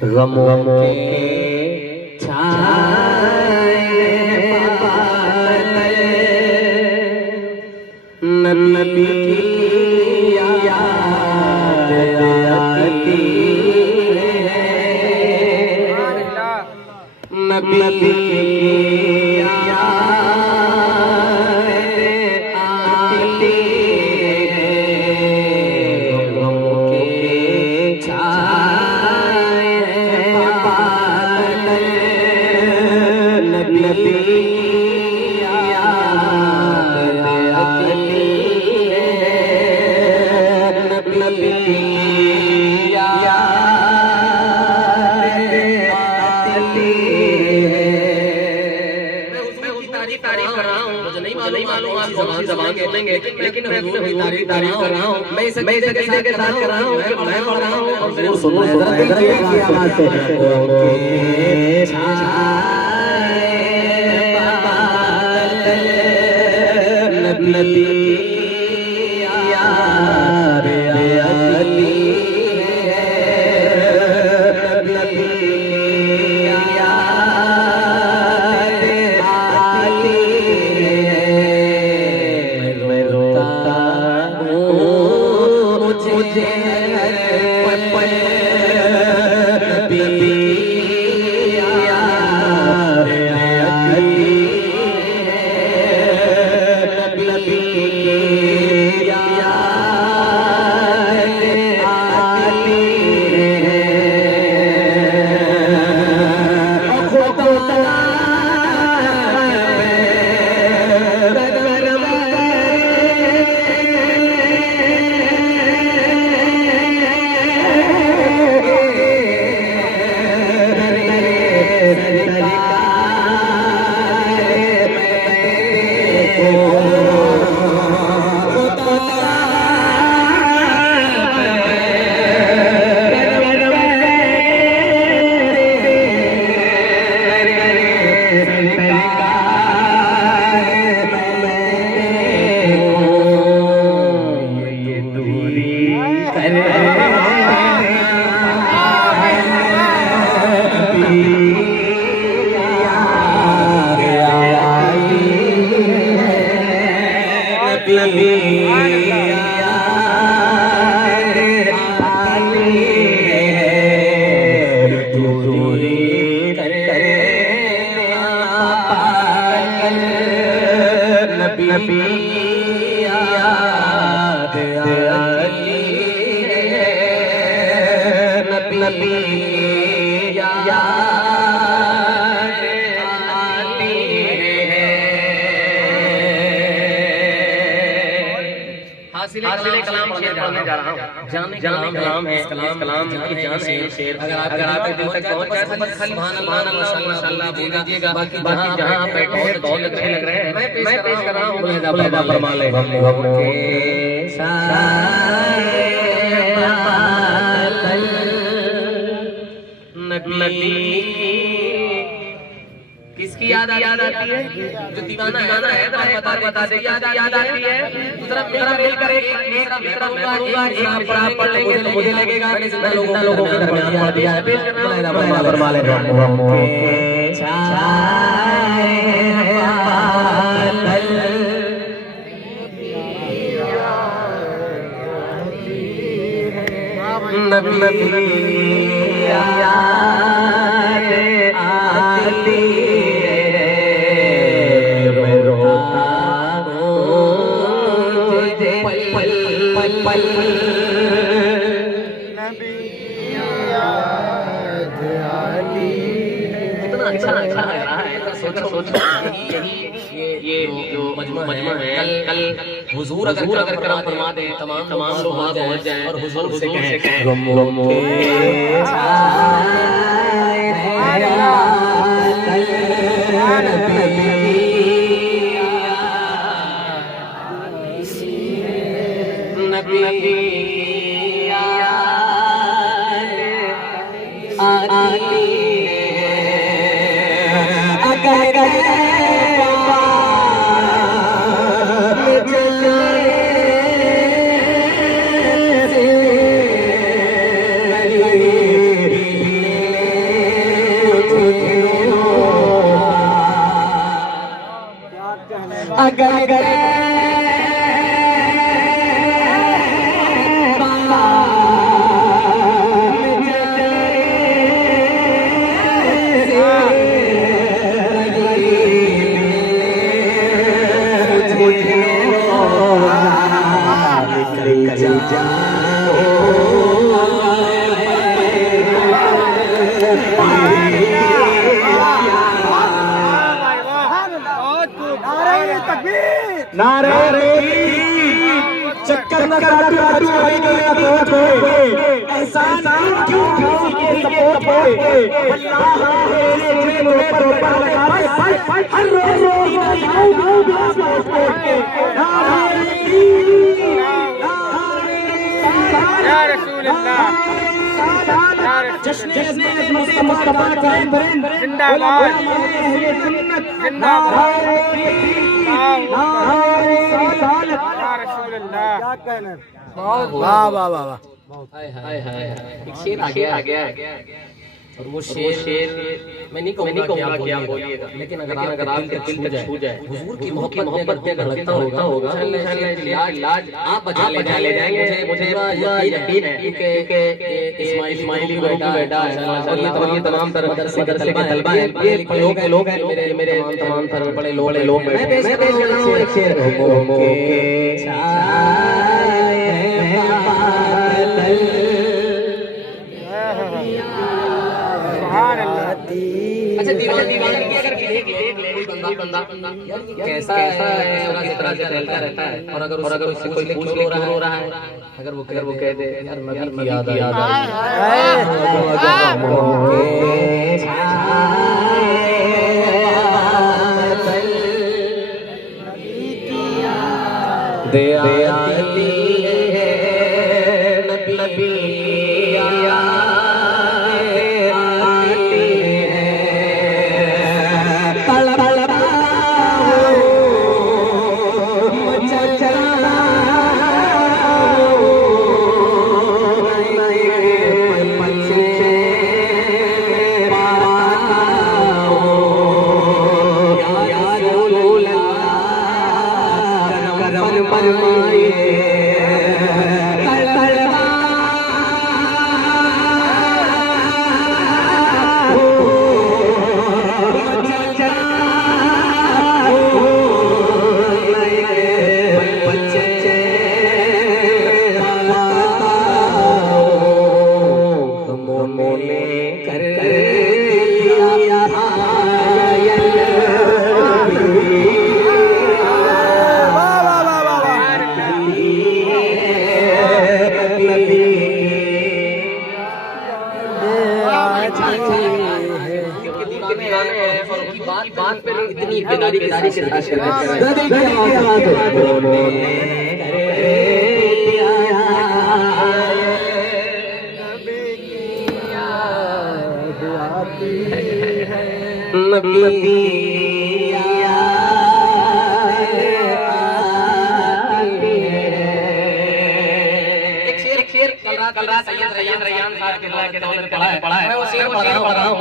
गमों के छाए पाले नबी की याद आती है, नबी की याद आती है, गमों के छाए पाले नबी की याद आती है, नबी की याद आती है। मैं उसकी तारीफ कर रहा हूँ, मुझे नहीं मालूम आप ज़बान बोलेंगे, लेकिन मैं उसकी तारीफ कर रहा हूँ। मैं इसे कैसे के साथ कर रहा हूँ, मैं पढ़ रहा हूँ और फिर सुनो जरा दिल की आवाज़ से ओके छाए पाले नबी की याद आती है, नबी की याद आती है। मैं रोता हूँ मुझे हर पल नबी की याद आती है, नबी की याद आती है। नबी याद आती है, नबी याद आती है। हासिल कलाम पढ़ने जा रहा हूँ। जाने कलाम है, इस कलाम की जान है शेर। अगर आप दिल तक पहुंच जाए तो बस सुभान अल्लाह माशाअल्लाह बोल दीजिएगा। बाकी जहां आप बैठे हैं बहुत अच्छे लग रहे हैं। मैं पेश कर रहा हूँ, मुलाहिजा फरमा ले। गम के साए पाले नबी किसकी याद आती है? जो दीवाना है बता दे याद आती है। दूसरा मिलकर एक पढ़ लेंगे तो मुझे लगेगा लोगों के दरमियान पढ़ दिया है। फरमा ले गम के छाए पाले नबी याद आती है। मैं रोता हूँ तुझे पल पल नबी याद आती है। कितना अच्छा लग रहा है। सोचो ये जो मजमा है, कल हुजूर अगर करम फरमा दे, तमाम लोग वहाँ पहुँच जाएं और हुजूर से कहें गमों के छाए पाले नबी की याद आती है। अगर नारे चक्कर न काटू ऐसा क्यों किसी के सपोर्ट पे अल्लाह तेरे ऊपर लगा हर रोज या रसूल अल्लाह जश्न मुस्तफा करीम जिंदाबाद जिंदाबाद या रसूल अल्लाह। क्या कहना? वाह वाह वाह वाह। एक शेर आ गया और वो शेर मैं नहीं कहूँगा क्या बोलिएगा, लेकिन अगर आप दिल तक छू जाए हुजूर की मोहब्बत में अगर लगता होगा लाज आप बचा ले जाएंगे। मुझे यकीन है कि इस्माइली को बेटा है और ये तमाम मदरसे के तलबा है, ये लोग हैं मेरे तमाम बड़े लोग। मैं पेश कर रहा हूँ एक शेर। अच्छा दीवान की अगर बंदा कैसा है, किस तरह से चलता रहता है, और अगर उससे कोई पूछ ले क्यों हो रहा है, अगर वो कह दे यार नबी की याद आई बात पे इतनी बेदारी के साथ कल रात सैयद रैयान साहब के दौर में पढ़ा है। मैं वो शेर पढ़ रहा हूँ।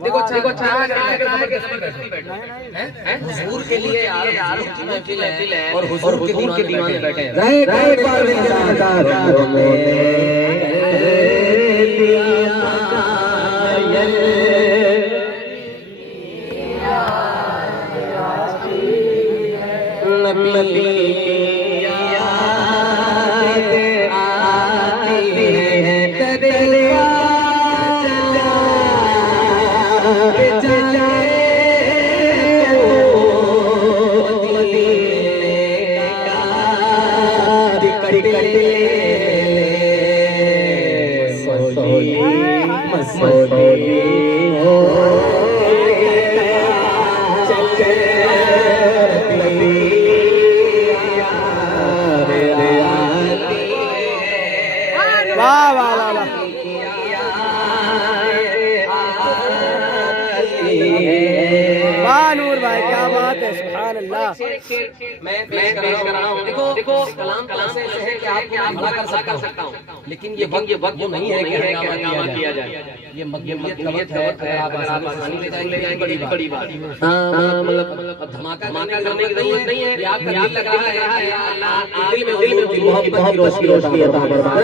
देखो हुजूर के लिए महफिल है और हुजूर के दीवाने बैठे हैं। वाह नूर भाई, क्या बात है, सुभान अल्लाह। मैं पेश कर रहा हूँ। देखो कलाम ऐसे है कि आप भला कर सकता हूँ, लेकिन ये वक्त वो नहीं है कि हंगामा किया जाए। ये मकबूलियत का वक्त है, अगर आप आसानी ले जाएंगे बड़ी बात। मतलब धमाका करने की जरूरत नहीं है। आप दिल लग रहा है, दिल में मोहब्बत की रोशनी अता फरमाए।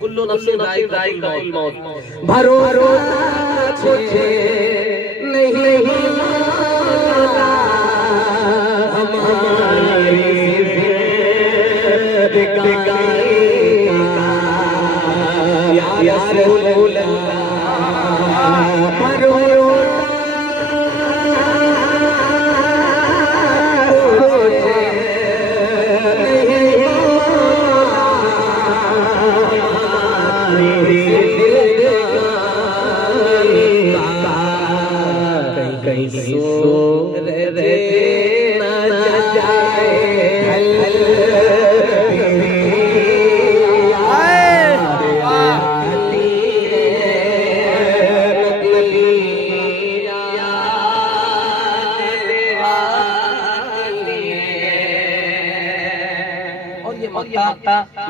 कुल्लू नफ्सिन जाइक़ातुल मौत, भरोसा नहीं हमारी या रसूल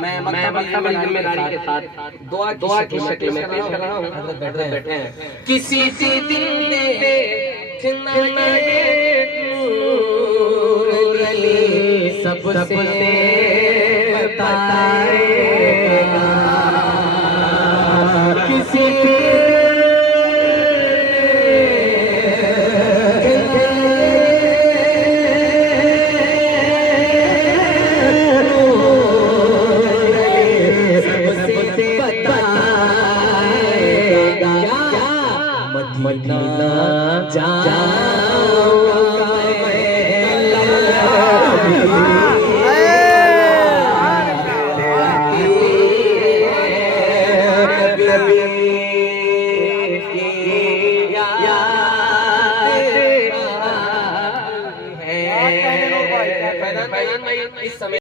मैं मक्का में जिम्मेदारी के साथ दुआ की शक्ल में पेश कर रहा हूँ। बैठे हैं किसी दिन सबसे बताएगा